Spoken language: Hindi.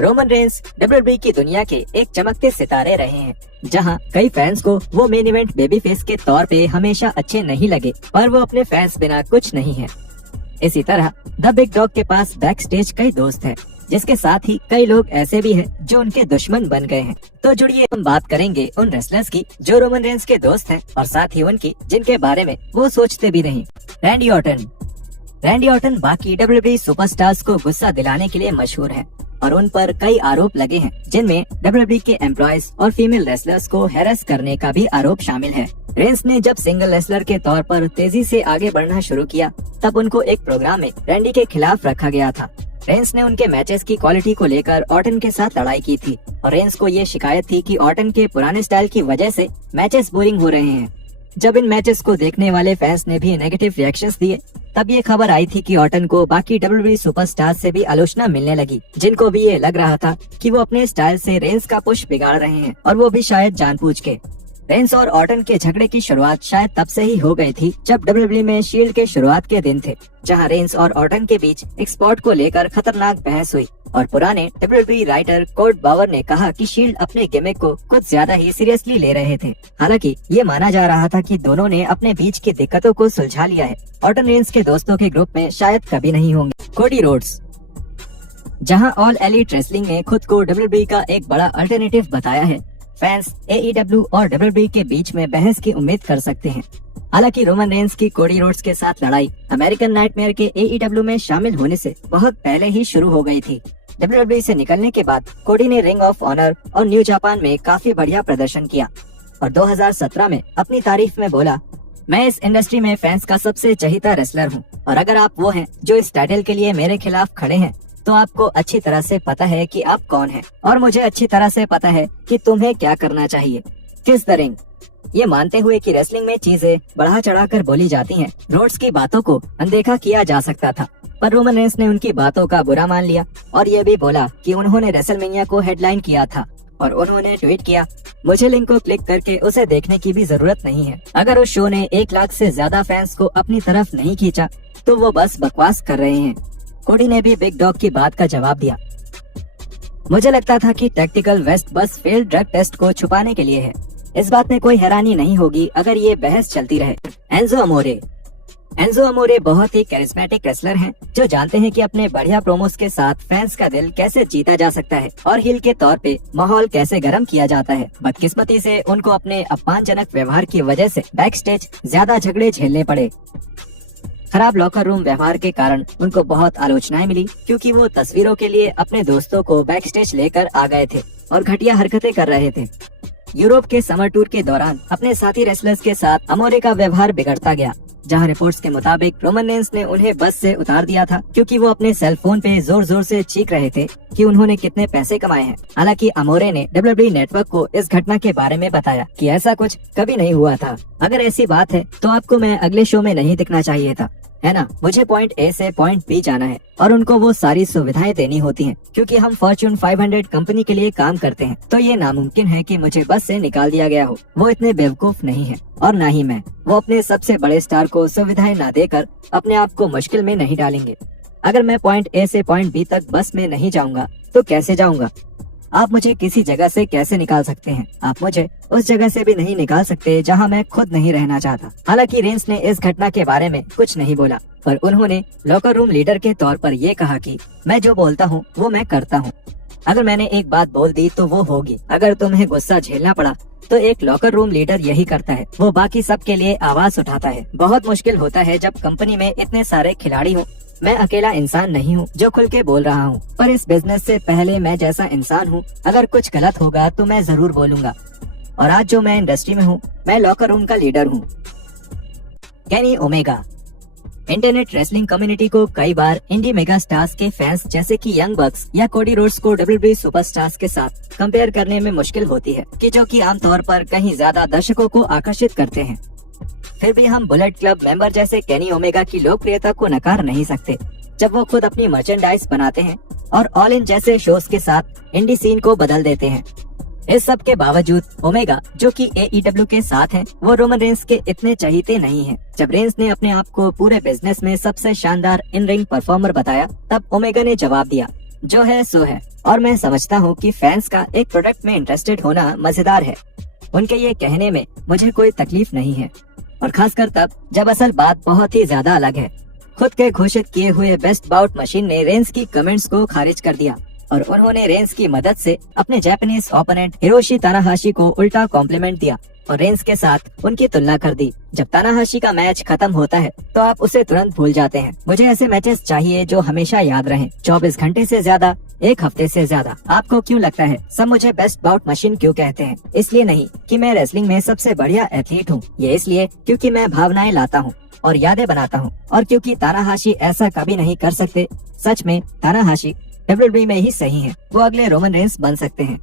रोमन रेंस डब्ल्यूडब्ल्यूई की दुनिया के एक चमकते सितारे रहे हैं, जहां कई फैंस को वो मेन इवेंट बेबी फेस के तौर पे हमेशा अच्छे नहीं लगे, पर वो अपने फैंस बिना कुछ नहीं है। इसी तरह द बिग डॉग के पास बैक स्टेज कई दोस्त हैं, जिसके साथ ही कई लोग ऐसे भी हैं जो उनके दुश्मन बन गए हैं। तो जुड़िए, हम बात करेंगे उन रेसलर्स की जो रोमन रेंस के दोस्त हैं और साथ ही उनकी जिनके बारे में वो सोचते भी नहीं। रैंडी ऑर्टन बाकी डब्ल्यूडब्ल्यूई सुपरस्टार्स को गुस्सा दिलाने के लिए मशहूर है और उन पर कई आरोप लगे हैं, जिनमें डब्ल्यूडब्ल्यूई के एम्प्लॉयज और फीमेल रेसलर्स को हैरेस करने का भी आरोप शामिल है। रेंस ने जब सिंगल रेसलर के तौर पर तेजी से आगे बढ़ना शुरू किया, तब उनको एक प्रोग्राम में रैंडी के खिलाफ रखा गया था। रेंस ने उनके मैचेस की क्वालिटी को लेकर ऑर्टन के साथ लड़ाई की थी और रेंस को ये शिकायत थी कि ऑर्टन के पुराने स्टाइल की वजह से मैचेस बोरिंग हो रहे हैं। जब इन मैचेस को देखने वाले फैंस ने भी नेगेटिव रिएक्शंस दिए, तब ये खबर आई थी कि ऑर्टन को बाकी डब्ल्यूडब्ल्यूई सुपरस्टार से भी आलोचना मिलने लगी, जिनको भी ये लग रहा था कि वो अपने स्टाइल से रेंस का पुश बिगाड़ रहे हैं, और वो भी शायद जानबूझ के। रेंस और ऑर्टन के झगड़े की शुरुआत शायद तब से ही हो गई थी जब डब्ल्यूडब्ल्यूई में शील्ड के शुरुआत के दिन थे, जहां रेंस और ऑर्टन के बीच एक स्पॉट को लेकर खतरनाक बहस हुई और पुराने डब्ल्यूडब्ल्यूई राइटर कोर्ट बावर ने कहा कि शील्ड अपने गिमिक को कुछ ज्यादा ही सीरियसली ले रहे थे। हालांकि ये माना जा रहा था कि दोनों ने अपने बीच की दिक्कतों को सुलझा लिया है। ऑर्टन रेंस के दोस्तों के ग्रुप में शायद कभी नहीं होंगे। कोडी रोड्स, जहां ऑल एलीट रेसलिंग ने खुद को डब्ल्यूडब्ल्यूई का एक बड़ा अल्टरनेटिव बताया है, फैंस एईडब्ल्यू और डब्ल्यूडब्ल्यूई के बीच में बहस की उम्मीद कर सकते हैं। हालांकि रोमन रेंस की कोडी रोड्स के साथ लड़ाई अमेरिकन नाइटमेयर के एईडब्ल्यू में शामिल होने से बहुत पहले ही शुरू हो गई थी। डब्ल्यूडब्ल्यूई से निकलने के बाद कोडी ने रिंग ऑफ ऑनर और न्यू जापान में काफी बढ़िया प्रदर्शन किया और 2017 में अपनी तारीफ में बोला, मैं इस इंडस्ट्री में फैंस का सबसे चहीता रेसलर हूँ और अगर आप वो हैं जो इस टाइटल के लिए मेरे खिलाफ खड़े हैं, तो आपको अच्छी तरह से पता है कि आप कौन हैं और मुझे अच्छी तरह से पता है कि तुम्हें क्या करना चाहिए। किस द रिंग। ये मानते हुए कि रेसलिंग में चीजें बढ़ा चढ़ाकर बोली जाती हैं, रोड्स की बातों को अनदेखा किया जा सकता था, पर रोमन रेंस ने उनकी बातों का बुरा मान लिया और ये भी बोला कि उन्होंने रेसलमेनिया को हेडलाइन किया था और उन्होंने ट्वीट किया, मुझे लिंक को क्लिक करके उसे देखने की भी जरूरत नहीं है। अगर उस शो ने 1 लाख से ज्यादा फैंस को अपनी तरफ नहीं खींचा तो वो बस बकवास कर रहे हैं। कोडी ने भी बिग डॉग की बात का जवाब दिया, मुझे लगता था कि टैक्टिकल वेस्ट बस फेल्ड ड्रग टेस्ट को छुपाने के लिए है। इस बात में कोई हैरानी नहीं होगी अगर ये बहस चलती रहे। एंजो अमोरे बहुत ही कैरिस्मेटिक रेसलर हैं, जो जानते हैं कि अपने बढ़िया प्रोमोस के साथ फैंस का दिल कैसे जीता जा सकता है और हिल के तौर पे माहौल कैसे गर्म किया जाता है। बदकिस्मती से उनको अपने अपमानजनक व्यवहार की वजह से बैक स्टेज ज्यादा झगड़े झेलने पड़े। खराब लॉकर रूम व्यवहार के कारण उनको बहुत आलोचनाएं मिली, क्योंकि वो तस्वीरों के लिए अपने दोस्तों को बैक स्टेज लेकर आ गए थे और घटिया हरकतें कर रहे थे। यूरोप के समर टूर के दौरान अपने साथी रेसलर्स के साथ अमोरे का व्यवहार बिगड़ता गया, जहां रिपोर्ट्स के मुताबिक रोमन रेंस ने उन्हें बस से उतार दिया था क्योंकि वो अपने सेल फोन पे जोर जोर से चीख रहे थे कि उन्होंने कितने पैसे कमाए हैं। हालांकि अमोरे ने डब्ल्यूडब्ल्यूई नेटवर्क को इस घटना के बारे में बताया कि ऐसा कुछ कभी नहीं हुआ था। अगर ऐसी बात है तो आपको मैं अगले शो में नहीं दिखना चाहिए था, है ना। मुझे पॉइंट ए से पॉइंट बी जाना है और उनको वो सारी सुविधाएं देनी होती हैं, क्योंकि हम फॉर्च्यून 500 कंपनी के लिए काम करते हैं, तो ये नामुमकिन है कि मुझे बस से निकाल दिया गया हो। वो इतने बेवकूफ नहीं है और ना ही मैं। वो अपने सबसे बड़े स्टार को सुविधाएं ना देकर अपने आप को मुश्किल में नहीं डालेंगे। अगर मैं पॉइंट ए से पॉइंट बी तक बस में नहीं जाऊंगा तो कैसे जाऊंगा? आप मुझे किसी जगह से कैसे निकाल सकते हैं? आप मुझे उस जगह से भी नहीं निकाल सकते जहां मैं खुद नहीं रहना चाहता। हालांकि रेंस ने इस घटना के बारे में कुछ नहीं बोला, पर उन्होंने लॉकर रूम लीडर के तौर पर ये कहा कि मैं जो बोलता हूँ वो मैं करता हूँ। अगर मैंने एक बात बोल दी तो वो होगी। अगर तुम्हें गुस्सा झेलना पड़ा तो एक लॉकर रूम लीडर यही करता है, वो बाकी सब के लिए आवाज उठाता है। बहुत मुश्किल होता है जब कंपनी में इतने सारे खिलाड़ी हो। मैं अकेला इंसान नहीं हूँ जो खुल के बोल रहा हूँ, पर इस बिजनेस से पहले मैं जैसा इंसान हूँ, अगर कुछ गलत होगा तो मैं जरूर बोलूंगा। और आज जो मैं इंडस्ट्री में हूँ, मैं लॉकर रूम का लीडर हूँ। Kenny Omega. Internet wrestling community को कई बार इंडी मेगा स्टार्स के फैंस जैसे कि यंग बक्स या कोडी रोड्स को डब्ल्यूडब्ल्यूई सुपरस्टार्स के साथ कंपेयर करने में मुश्किल होती है, कि जो कि आमतौर पर कहीं ज्यादा दर्शकों को आकर्षित करते हैं। फिर भी हम बुलेट क्लब मेंबर जैसे केनी ओमेगा की लोकप्रियता को नकार नहीं सकते, जब वो खुद अपनी मर्चेंडाइज बनाते हैं और ऑल इन जैसे शोज के साथ इंडी सीन को बदल देते हैं। इस सब के बावजूद ओमेगा, जो कि एईडब्ल्यू के साथ हैं, वो रोमन रेंस के इतने चहीते नहीं हैं। जब रेंस ने अपने आप को पूरे बिजनेस में सबसे शानदार इन रिंग परफॉर्मर बताया, तब ओमेगा ने जवाब दिया, जो है सो है। और मैं समझता हूँ कि फैंस का एक प्रोडक्ट में इंटरेस्टेड होना मजेदार है। उनके ये कहने में मुझे कोई तकलीफ नहीं है, और खासकर तब जब असल बात बहुत ही ज्यादा अलग है। खुद के घोषित किए हुए बेस्ट बाउट मशीन ने रेंस की कमेंट्स को खारिज कर दिया और उन्होंने रेंस की मदद से अपने जापानीज ओपोनेंट हिरोशी तानाहाशी को उल्टा कॉम्प्लीमेंट दिया और रेंस के साथ उनकी तुलना कर दी। जब तानाहाशी का मैच खत्म होता है तो आप उसे तुरंत भूल जाते हैं। मुझे ऐसे मैचेस चाहिए जो हमेशा याद रहें, 24 घंटे से ज्यादा, एक हफ्ते से ज्यादा। आपको क्यों लगता है सब मुझे बेस्ट बाउट मशीन क्यों कहते हैं? इसलिए नहीं कि मैं रेसलिंग में सबसे बढ़िया एथलीट हूँ, ये इसलिए क्योंकि मैं भावनाएं लाता हूँ और यादें बनाता हूँ, और क्योंकि तानाहाशी ऐसा कभी नहीं कर सकते। सच में तानाहाशी WWE में ही सही है, वो अगले रोमन रेंस बन सकते हैं।